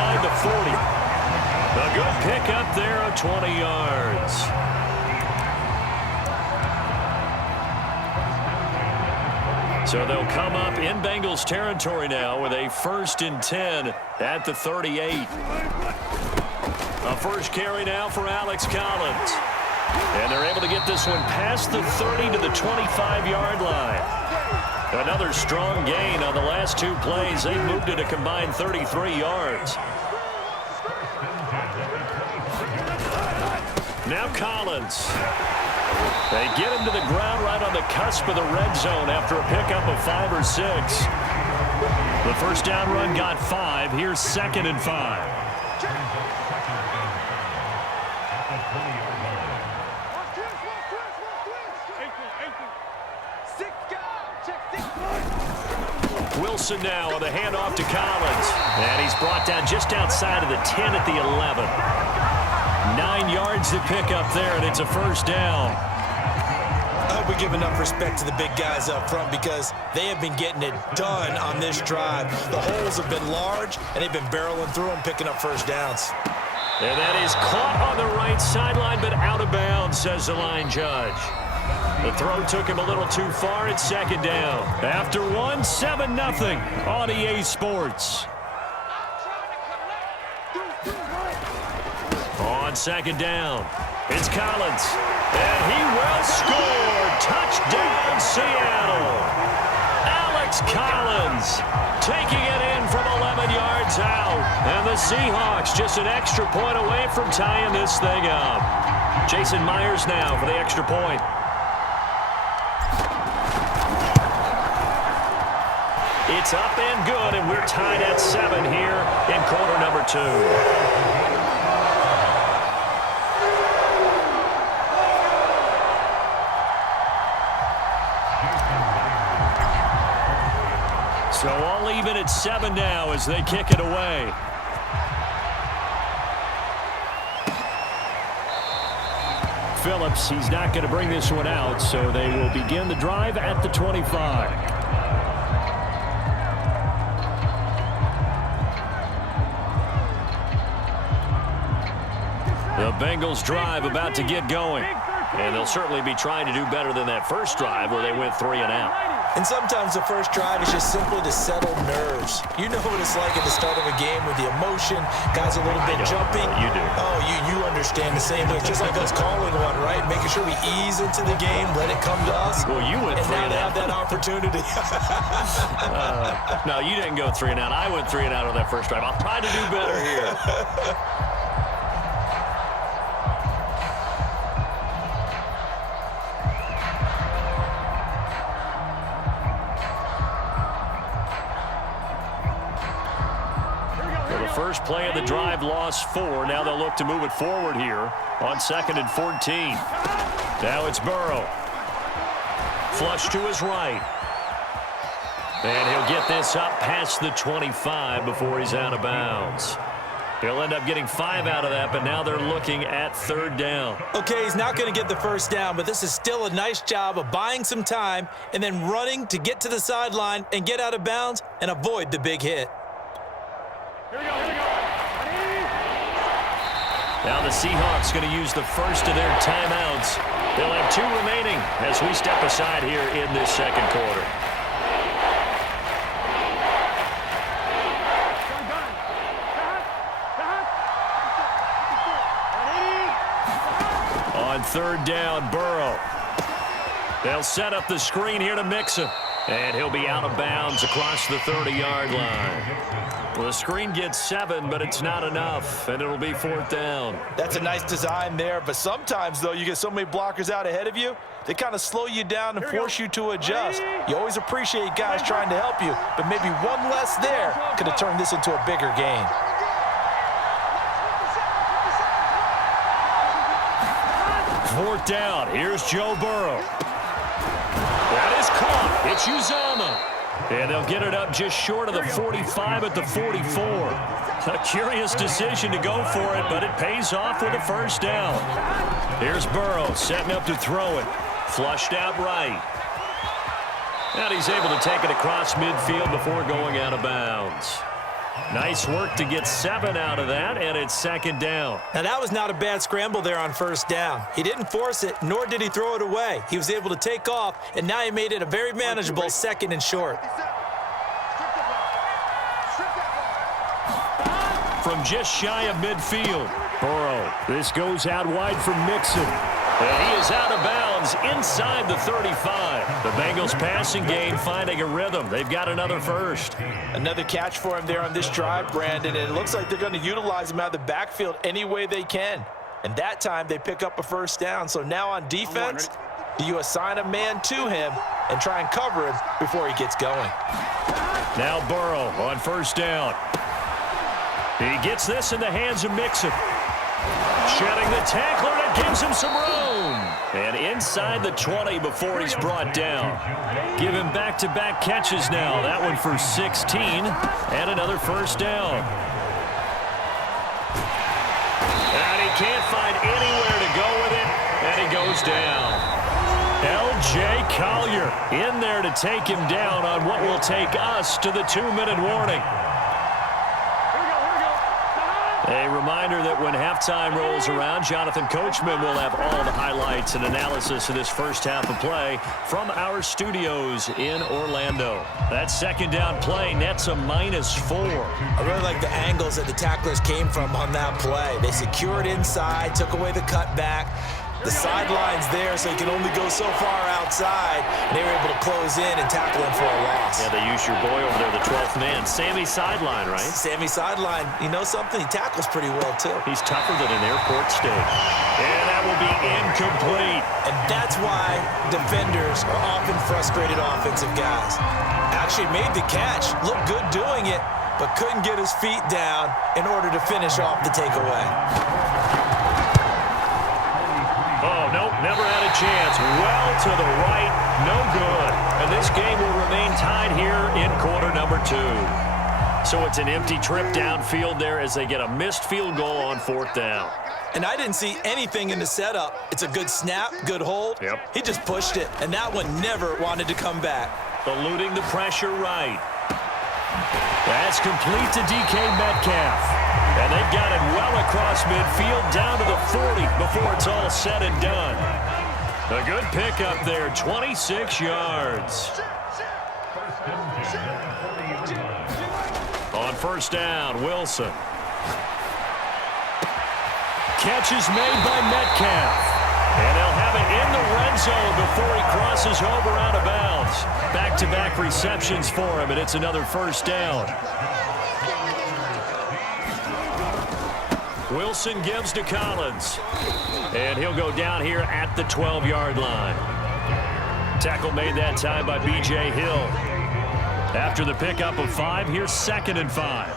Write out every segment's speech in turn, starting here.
inside the 40. A good pickup there of 20 yards. So they'll come up in Bengals territory now with a 1st and 10 at the 38. A first carry now for Alex Collins. And they're able to get this one past the 30 to the 25-yard line. Another strong gain on the last 2 plays. They moved it a combined 33 yards. Now Collins. They get him to the ground right on the cusp of the red zone after a pickup of 5 or 6. The first down run got 5. Here's 2nd and 5. Wilson now with a handoff to Collins. And he's brought down just outside of the 10 at the 11. 9 yards to pick up there, and it's a first down. I hope we give enough respect to the big guys up front because they have been getting it done on this drive. The holes have been large, and they've been barreling through them, picking up first downs. And that is caught on the right sideline, but out of bounds, says the line judge. The throw took him a little too far. It's 2nd down. After 1, 7-0 on EA Sports. On 2nd down, it's Collins. And he will score. Touchdown, Seattle. Alex Collins taking it in from 11 yards out. And the Seahawks just an extra point away from tying this thing up. Jason Myers now for the extra point. It's up and good, and we're tied at 7 here in quarter number 2. So all even at 7 now as they kick it away. Phillips, he's not going to bring this one out, so they will begin the drive at the 25. The Bengals drive about to get going. And they'll certainly be trying to do better than that first drive where they went 3 and out. And sometimes the first drive is just simply to settle nerves. You know what it's like at the start of a game with the emotion, guys a little bit jumping. You do. Oh, you understand the same way. It's just like us calling one, right? Making sure we ease into the game, let it come to us. Well, you went 3 and out. And now they have that opportunity. No, you didn't go 3 and out. I went 3 and out on that first drive. I'll try to do better here. First play of the drive, lost 4. Now they'll look to move it forward here on 2nd and 14. Now it's Burrow. Flush to his right. And he'll get this up past the 25 before he's out of bounds. He'll end up getting 5 out of that, but now they're looking at 3rd down. Okay, he's not going to get the first down, but this is still a nice job of buying some time and then running to get to the sideline and get out of bounds and avoid the big hit. Now the Seahawks going to use the first of their timeouts. They'll have 2 remaining as we step aside here in this 2nd quarter. On 3rd down, Burrow. They'll set up the screen here to mix him. And he'll be out of bounds across the 30-yard line. Well, the screen gets 7, but it's not enough, and it'll be 4th down. That's a nice design there, but sometimes, though, you get so many blockers out ahead of you, they kind of slow you down and force you to adjust. You always appreciate guys trying to help you, but maybe one less there could have turned this into a bigger game. Fourth down. Here's Joe Burrow. That is caught. It's Uzomah. And they'll get it up just short of the 45 at the 44. A curious decision to go for it, but it pays off with a first down. Here's Burrow setting up to throw it. Flushed out right. And he's able to take it across midfield before going out of bounds. Nice work to get 7 out of that, and it's second down. Now, that was not a bad scramble there on first down. He didn't force it, nor did he throw it away. He was able to take off, and now he made it a very manageable 2nd and short. From just shy of midfield, Burrow. This goes out wide for Mixon. And he is out of bounds inside the 35. The Bengals passing game finding a rhythm. They've got another first. Another catch for him there on this drive, Brandon, and it looks like they're going to utilize him out of the backfield any way they can. And that time they pick up a first down. So now on defense, do you assign a man to him and try and cover him before he gets going? Now Burrow on first down. He gets this in the hands of Mixon. Shedding the tackler, and it gives him some room. And inside the 20 before he's brought down. Give him back-to-back catches now. That one for 16 and another first down. And he can't find anywhere to go with it, and he goes down. L.J. Collier in there to take him down on what will take us to the 2-minute warning. A reminder that when halftime rolls around, Jonathan Coachman will have all the highlights and analysis of this first half of play from our studios in Orlando. That second down play nets a -4. I really like the angles that the tacklers came from on that play. They secured inside, took away the cutback. The sideline's there, so he can only go so far outside, and they were able to close in and tackle him for a loss. Yeah, they used your boy over there, the 12th man, Sammy Sideline, right? Sammy Sideline. You know something? He tackles pretty well, too. He's tougher than an airport steak. And that will be incomplete. And that's why defenders are often frustrated offensive guys. Actually made the catch, looked good doing it, but couldn't get his feet down in order to finish off the takeaway. Oh, nope, never had a chance. Well to the right, no good. And this game will remain tied here in quarter number 2. So it's an empty trip downfield there as they get a missed field goal on 4th down. And I didn't see anything in the setup. It's a good snap, good hold. Yep. He just pushed it, and that one never wanted to come back. Eluding the pressure right. That's complete to DK Metcalf. And they've got it well across midfield down to the 40 before it's all said and done. A good pickup there, 26 yards. On first down, Wilson. Catch is made by Metcalf. And they'll have it in the red zone before he crosses over out of bounds. Back-to-back receptions for him, and it's another first down. Wilson gives to Collins. And he'll go down here at the 12-yard line. Tackle made that time by B.J. Hill. After the pickup of 5, here's 2nd and 5.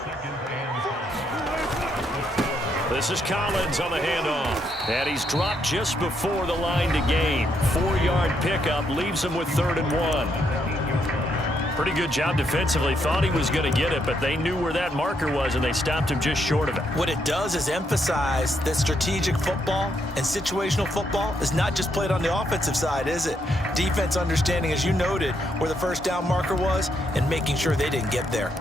This is Collins on the handoff. And he's dropped just before the line to gain. 4-yard pickup leaves him with 3rd and 1. Pretty good job defensively. Thought he was going to get it, but they knew where that marker was, and they stopped him just short of it. What it does is emphasize that strategic football and situational football is not just played on the offensive side, is it? Defense understanding, as you noted, where the first down marker was and making sure they didn't get there.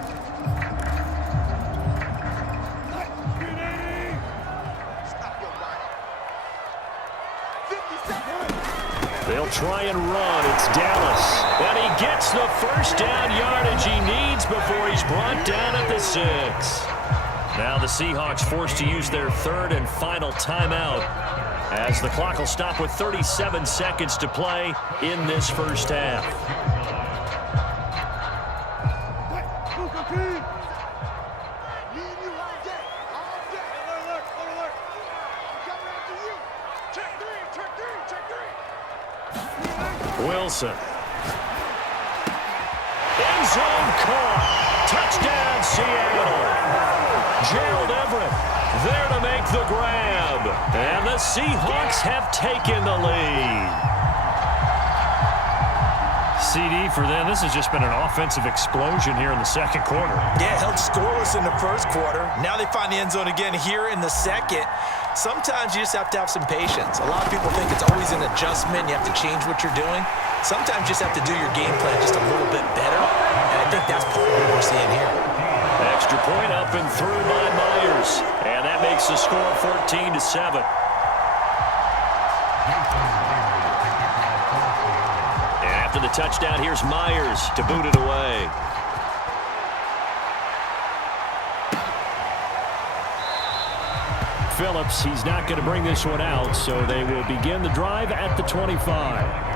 They'll try and run. It's Dallas. And he gets the first down yardage he needs before he's brought down at the 6. Now the Seahawks forced to use their 3rd and final timeout as the clock will stop with 37 seconds to play in this first half. Wilson. End zone caught. Touchdown, Seattle. Gerald Everett there to make the grab. And the Seahawks have taken the lead. CD for them. This has just been an offensive explosion here in the second quarter. Yeah, held scoreless in the first quarter. Now they find the end zone again here in the second. Sometimes you just have to have some patience. A lot of people think it's always an adjustment. You have to change what you're doing. Sometimes you just have to do your game plan just a little bit better. And I think that's part of what we're seeing here. Extra point up and through by Myers. And that makes the score 14-7. And after the touchdown, here's Myers to boot it away. Phillips, he's not going to bring this one out, so they will begin the drive at the 25.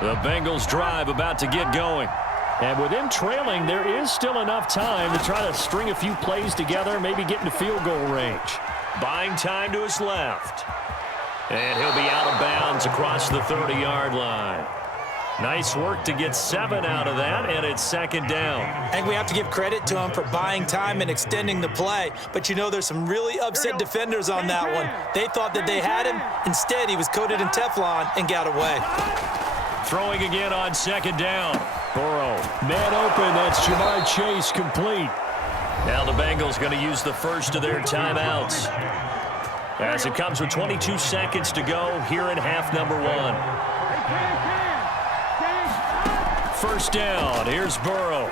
The Bengals drive about to get going. And with them trailing, there is still enough time to try to string a few plays together, maybe get into field goal range. Buying time to his left. And he'll be out of bounds across the 30-yard line. Nice work to get 7 out of that, and it's second down. I think we have to give credit to him for buying time and extending the play. But you know there's some really upset defenders on that one. They thought that they had him. Instead, he was coated in Teflon and got away. Throwing again on second down. Burrow, man open. That's Jamar Chase complete. Now the Bengals going to use the first of their timeouts, as it comes with 22 seconds to go here in half number 1. First down. Here's Burrow.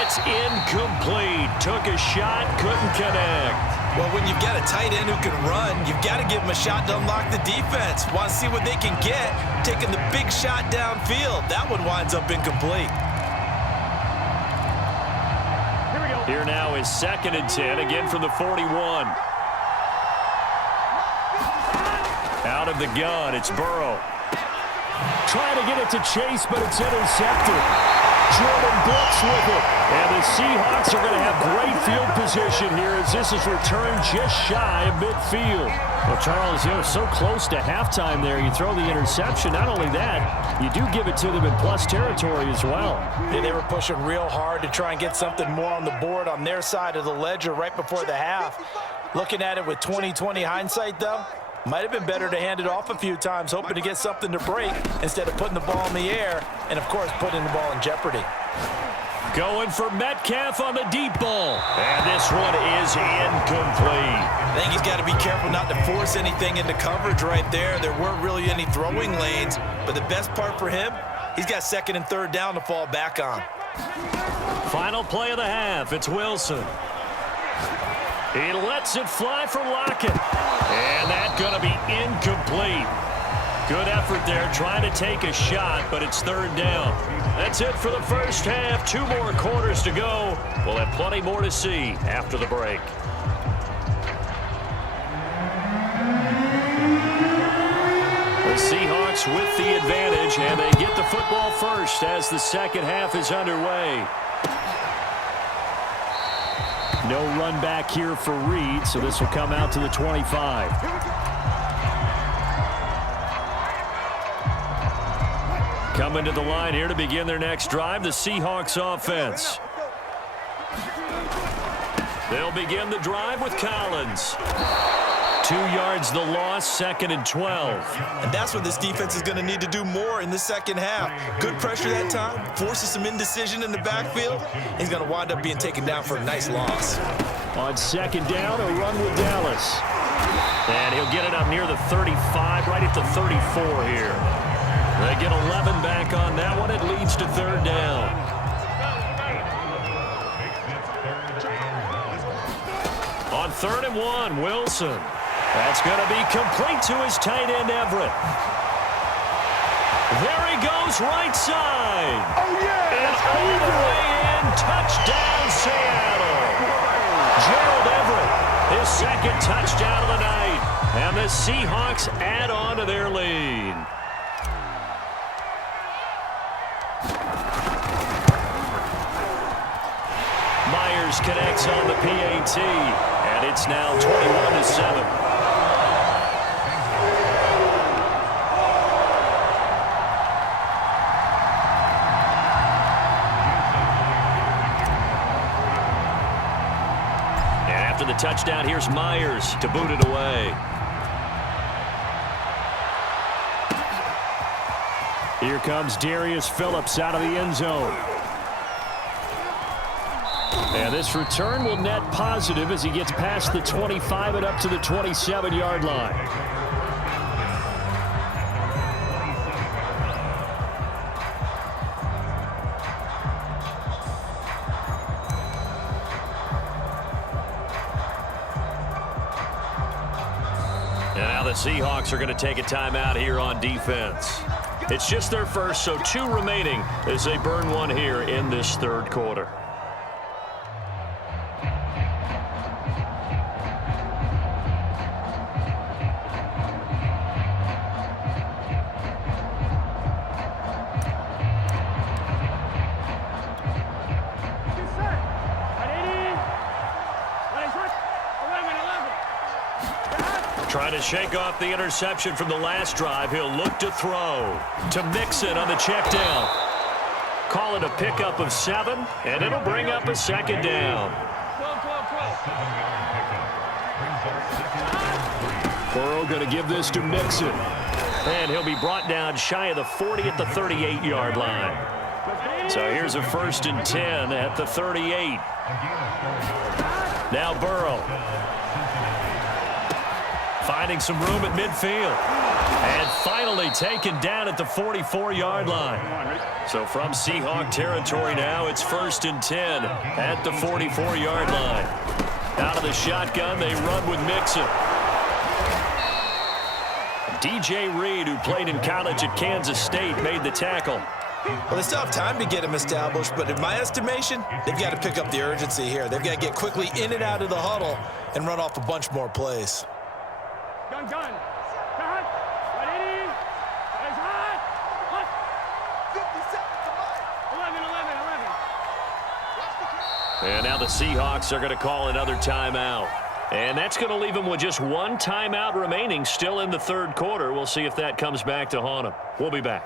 It's incomplete. Took a shot, couldn't connect. Well, when you've got a tight end who can run, you've got to give him a shot to unlock the defense. Want to see what they can get, taking the big shot downfield. That one winds up incomplete. Here now is 2nd and 10, again from the 41. Out of the gun, it's Burrow. Trying to get it to Chase, but it's intercepted. Jordan Brooks with it. And the Seahawks are going to have great field position here as this is returned just shy of midfield. Well, Charles, so close to halftime there. You throw the interception. Not only that, you do give it to them in plus territory as well. Yeah, they were pushing real hard to try and get something more on the board on their side of the ledger right before the half. Looking at it with 20/20 hindsight, though, might have been better to hand it off a few times, hoping to get something to break instead of putting the ball in the air and, of course, putting the ball in jeopardy. Going for Metcalf on the deep ball. And this one is incomplete. I think he's got to be careful not to force anything into coverage right there. There weren't really any throwing lanes, but the best part for him, he's got 2nd and 3rd down to fall back on. Final play of the half. It's Wilson. He lets it fly for Lockett. And that's going to be incomplete. Good effort there, trying to take a shot, but it's 3rd down. That's it for the first half. 2 more quarters to go. We'll have plenty more to see after the break. The Seahawks with the advantage, and they get the football first as the second half is underway. No run back here for Reed, so this will come out to the 25. Coming to the line here to begin their next drive, the Seahawks offense. They'll begin the drive with Collins. 2 yards the loss, 2nd and 12. And that's what this defense is going to need to do more in the second half. Good pressure that time, forces some indecision in the backfield. He's going to wind up being taken down for a nice loss. On 2nd down, a run with Dallas. And he'll get it up near the 35, right at the 34 here. They get 11 back on that one. It leads to 3rd down. On 3rd and 1, Wilson. That's going to be complete to his tight end, Everett. There he goes, right side. Oh, yeah! And all the way in, touchdown, Seattle. Gerald Everett, his 2nd touchdown of the night. And the Seahawks add on to their lead. Myers connects on the PAT, and it's now 21-7. After the touchdown, here's Myers to boot it away. Here comes Darius Phillips out of the end zone. And this return will net positive as he gets past the 25 and up to the 27-yard line. Now the Seahawks are going to take a timeout here on defense. It's just their first, so 2 remaining as they burn one here in this third quarter. Trying to shake off the interception from the last drive. He'll look to throw to Mixon on the check down. Call it a pickup of 7, and it'll bring up a second down. Burrow going to give this to Mixon. And he'll be brought down shy of the 40 at the 38-yard line. So here's a 1st and 10 at the 38. Now Burrow. Finding some room at midfield. And finally taken down at the 44-yard line. So from Seahawk territory now, it's 1st and 10 at the 44-yard line. Out of the shotgun, they run with Mixon. DJ Reed, who played in college at Kansas State, made the tackle. Well, they still have time to get him established, but in my estimation, they've got to pick up the urgency here. They've got to get quickly in and out of the huddle and run off a bunch more plays. Gun. Got 180. That is hot. 11. And now the Seahawks are going to call another timeout. And that's going to leave them with just 1 timeout remaining still in the third quarter. We'll see if that comes back to haunt them. We'll be back.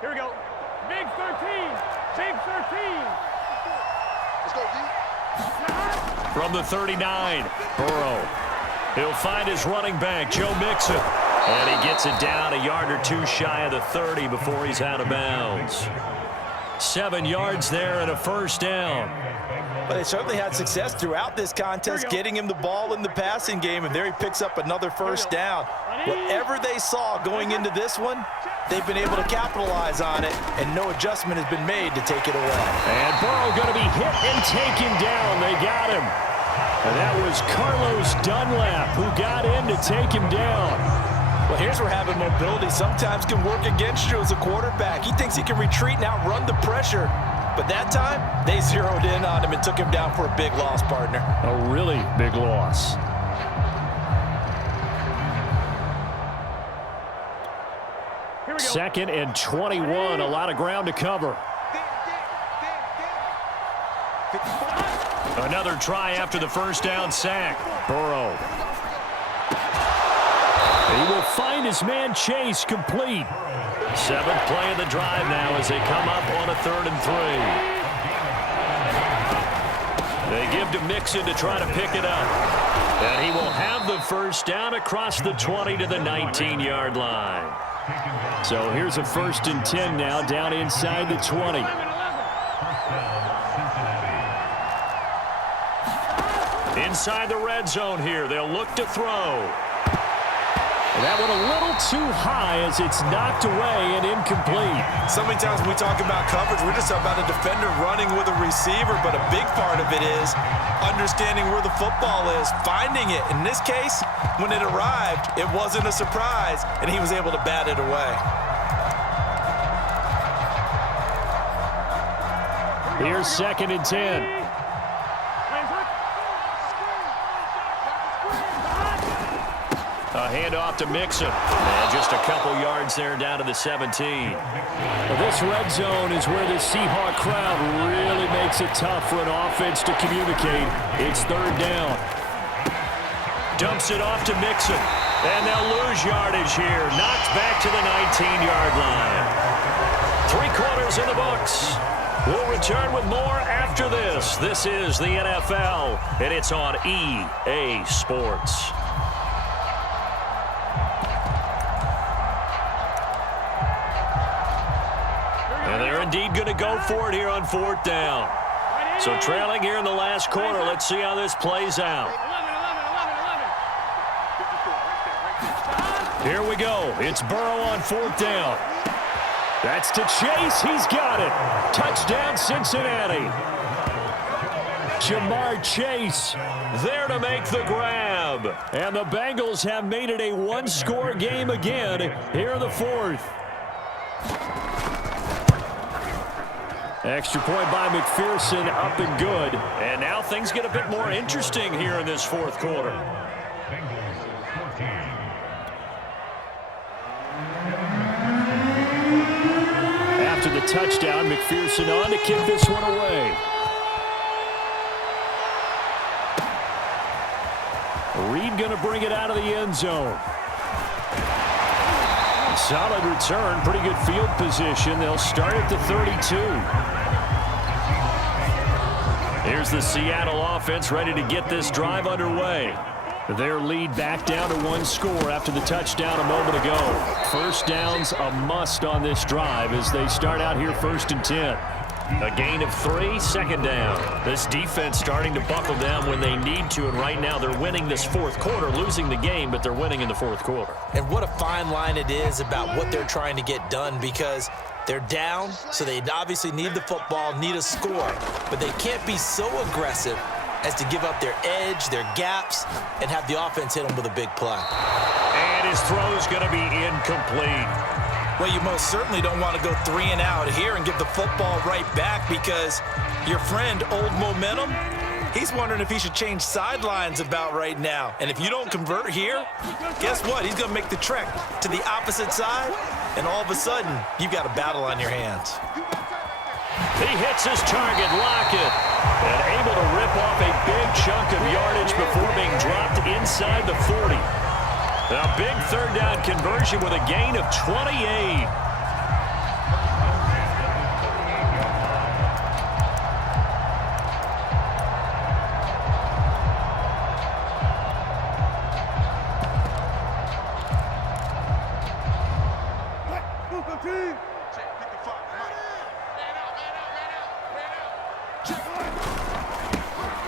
Here we go. Big 13. Big 13. Let's go, D. From the 39, Burrow. He'll find his running back, Joe Mixon. And he gets it down a yard or 2 shy of the 30 before he's out of bounds. 7 yards there and a 1st down. But they certainly had success throughout this contest, getting him the ball in the passing game, and there he picks up another 1st down. Whatever they saw going into this one, they've been able to capitalize on it, and no adjustment has been made to take it away. And Burrow going to be hit and taken down. They got him. And that was Carlos Dunlap who got in to take him down. Well, here's where having mobility sometimes can work against you as a quarterback. He thinks he can retreat and outrun the pressure. But that time, they zeroed in on him and took him down for a big loss, partner. A really big loss. Here we go. 2nd and 21, a lot of ground to cover. Another try after the 1st down sack. Burrow. He will find his man Chase complete. 7th play of the drive now as they come up on a 3rd and 3. They give to Mixon to try to pick it up. And he will have the 1st down across the 20 to the 19-yard line. So here's a 1st and 10 now down inside the 20. Inside the red zone here. They'll look to throw. That one a little too high as it's knocked away and incomplete. So many times when we talk about coverage, we're just about a defender running with a receiver, but a big part of it is understanding where the football is, finding it. In this case, when it arrived, it wasn't a surprise, and he was able to bat it away. Here's 2nd and 10. A handoff to Mixon. And just a couple yards there down to the 17. Well, this red zone is where the Seahawk crowd really makes it tough for an offense to communicate. It's 3rd down. Dumps it off to Mixon. And they'll lose yardage here. Knocked back to the 19-yard line. 3 quarters in the books. We'll return with more after this. This is the NFL, and it's on EA Sports. And they're indeed going to go for it here on 4th down. So trailing here in the last quarter. Let's see how this plays out. Here we go. It's Burrow on 4th down. That's to Chase. He's got it. Touchdown, Cincinnati. Jamar Chase there to make the grab. And the Bengals have made it a one-score game again here in the fourth. Extra point by McPherson, up and good. And now things get a bit more interesting here in this fourth quarter. After the touchdown, McPherson on to kick this one away. Reed going to bring it out of the end zone. Solid return, pretty good field position. They'll start at the 32. Here's the Seattle offense ready to get this drive underway. Their lead back down to one score after the touchdown a moment ago. First down's a must on this drive as they start out here 1st and 10. A gain of 3, second down. This defense starting to buckle down when they need to, and right now they're winning this fourth quarter, losing the game, but they're winning in the fourth quarter. And what a fine line it is about what they're trying to get done, because they're down, so they obviously need the football, need a score, but they can't be so aggressive as to give up their edge, their gaps, and have the offense hit them with a big play. And his throw's going to be incomplete. Well, you most certainly don't want to go 3 and out here and give the football right back, because your friend, Old Momentum, he's wondering if he should change sidelines about right now. And if you don't convert here, guess what? He's going to make the trek to the opposite side, and all of a sudden, you've got a battle on your hands. He hits his target, Lockett, and able to rip off a big chunk of yardage before being dropped inside the 40. A big third down conversion with a gain of 28.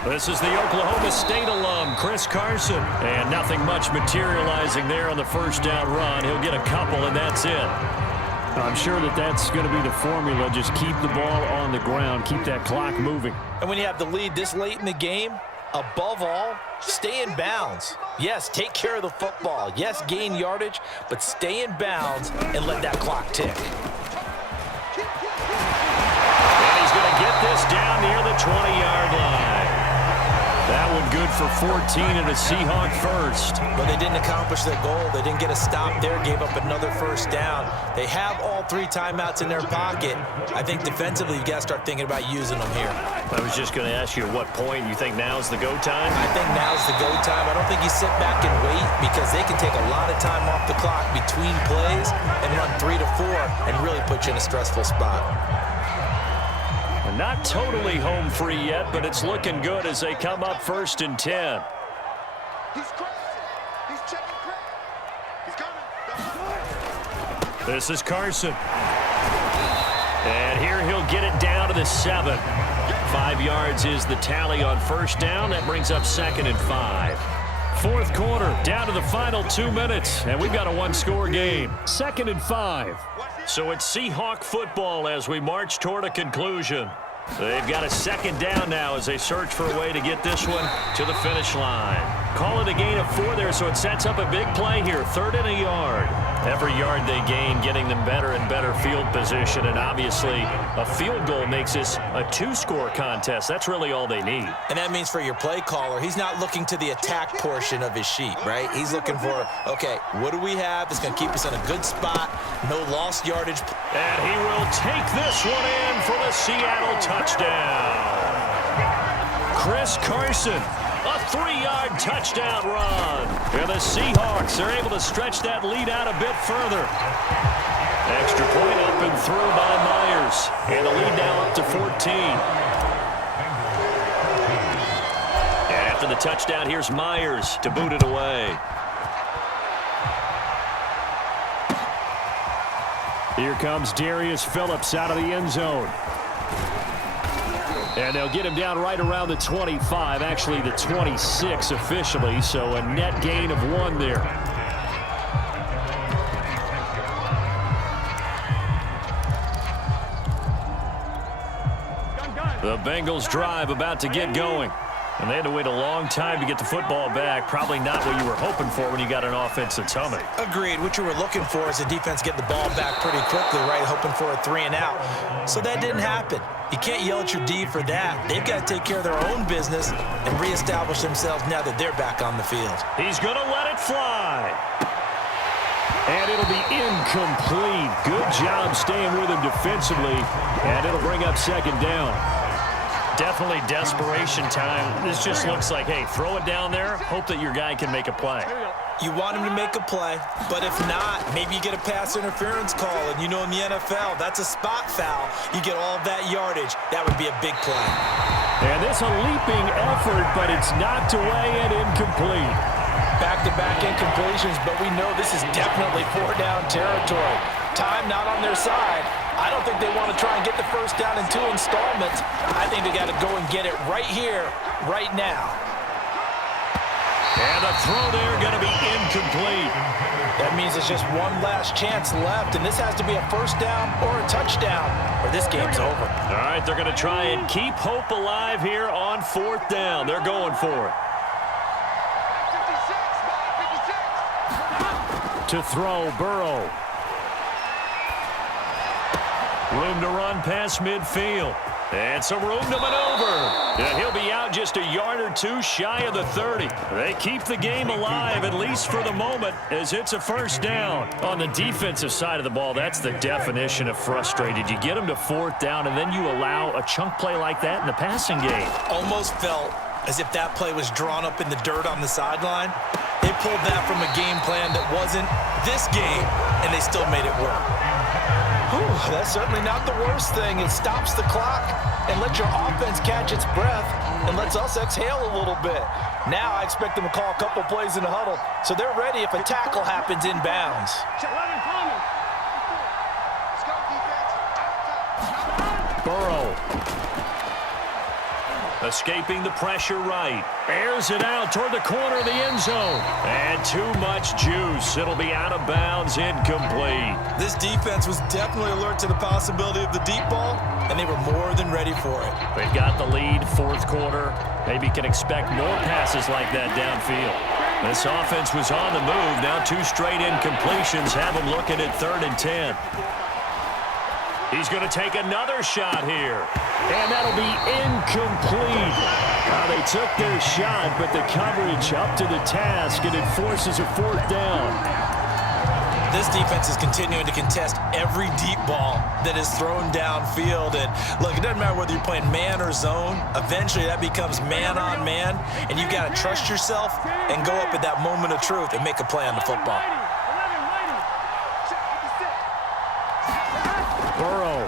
This is the Oklahoma State alum, Chris Carson. And nothing much materializing there on the first down run. He'll get a couple, and that's it. I'm sure that that's going to be the formula. Just keep the ball on the ground. Keep that clock moving. And when you have the lead this late in the game, above all, stay in bounds. Yes, take care of the football. Yes, gain yardage, but stay in bounds and let that clock tick. And he's going to get this down near the 20-yard line. That one good for 14 and a Seahawk first. But they didn't accomplish their goal. They didn't get a stop there, gave up another first down. They have all 3 timeouts in their pocket. I think defensively, you've got to start thinking about using them here. I was just going to ask you, at what point you think now's the go time? I think now's the go time. I don't think you sit back and wait, because they can take a lot of time off the clock between plays and run 3 to 4 and really put you in a stressful spot. Not totally home free yet, but it's looking good as they come up 1st and 10. He's crossing. He's checking crack. He's coming. This is Carson. And here he'll get it down to the 7. 5 yards is the tally on first down. That brings up 2nd and 5. Fourth quarter, down to the final 2 minutes, and we've got a one-score game. 2nd and 5. So it's Seahawk football as we march toward a conclusion. They've got a 2nd down now as they search for a way to get this one to the finish line. Call it a gain of 4 there, so it sets up a big play here. 3rd and a yard. Every yard they gain, getting them better and better field position, and obviously a field goal makes this a 2-score contest. That's really all they need. And that means for your play caller, he's not looking to the attack portion of his sheet, right? He's looking for, okay, what do we have that's going to keep us in a good spot, no lost yardage. And he will take this one in for the Seattle touchdown. Chris Carson, a 3-yard touchdown run. And the Seahawks are able to stretch that lead out a bit further. Extra point up and through by Myers. And the lead now up to 14. And after the touchdown, here's Myers to boot it away. Here comes Darius Phillips out of the end zone. And they'll get him down right around the 25, actually the 26 officially, so a net gain of 1 there. The Bengals drive about to get going. And they had to wait a long time to get the football back. Probably not what you were hoping for when you got an offense that's humming. Agreed. What you were looking for is the defense getting the ball back pretty quickly, right? Hoping for a 3 and out. So that didn't happen. You can't yell at your D for that. They've got to take care of their own business and reestablish themselves now that they're back on the field. He's going to let it fly. And it'll be incomplete. Good job staying with him defensively. And it'll bring up second down. Definitely desperation time. This just looks like, hey, throw it down there, hope that your guy can make a play. You want him to make a play, but if not, maybe you get a pass interference call, and you know in the NFL, that's a spot foul. You get all of that yardage. That would be a big play. And this a leaping effort, but it's knocked away and incomplete. Back-to-back incompletions, but we know this is definitely 4-down territory. Time not on their side. I don't think they want to try and get the first down in 2 installments. I think they got to go and get it right here, right now. And the throw there going to be incomplete. That means it's just one last chance left, and this has to be a first down or a touchdown, or this game's over. All right, they're going to try and keep hope alive here on 4th down. They're going for it. 56. To throw, Burrow. Room to run past midfield. And some room to maneuver. And he'll be out just a yard or 2 shy of the 30. They keep the game alive, at least for the moment, as it's a first down. On the defensive side of the ball, that's the definition of frustrated. You get them to 4th down, and then you allow a chunk play like that in the passing game. Almost felt as if that play was drawn up in the dirt on the sideline. They pulled that from a game plan that wasn't this game, and they still made it work. Whew, that's certainly not the worst thing. It stops the clock and lets your offense catch its breath and lets us exhale a little bit. Now I expect them to call a couple plays in the huddle, so they're ready if a tackle happens inbounds. 11 Thomas. Let's go, defense. Burrow. Escaping the pressure right. Airs it out toward the corner of the end zone. And too much juice. It'll be out of bounds, incomplete. This defense was definitely alert to the possibility of the deep ball, and they were more than ready for it. They've got the lead, 4th quarter. Maybe can expect more passes like that downfield. This offense was on the move. Now 2 straight incompletions have them looking at 3rd and 10. He's going to take another shot here. And that'll be incomplete. They took their shot, but the coverage up to the task, and it forces a 4th down. This defense is continuing to contest every deep ball that is thrown downfield. And look, it doesn't matter whether you're playing man or zone. Eventually, that becomes man on man, and you've got to trust yourself and go up at that moment of truth and make a play on the football. Burrow.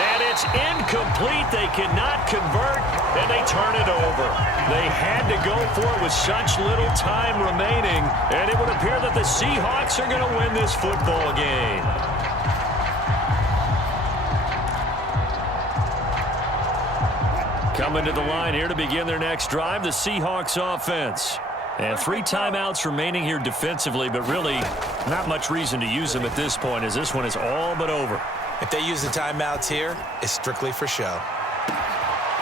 And it's incomplete. They cannot convert, and they turn it over. They had to go for it with such little time remaining, and it would appear that the Seahawks are going to win this football game. Coming to the line here to begin their next drive, the Seahawks offense. And 3 timeouts remaining here defensively, but really not much reason to use them at this point, as this one is all but over. If they use the timeouts here, it's strictly for show.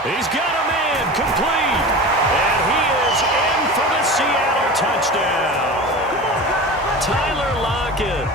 He's got a man complete, and he is in for the Seattle touchdown. Tyler Lockett.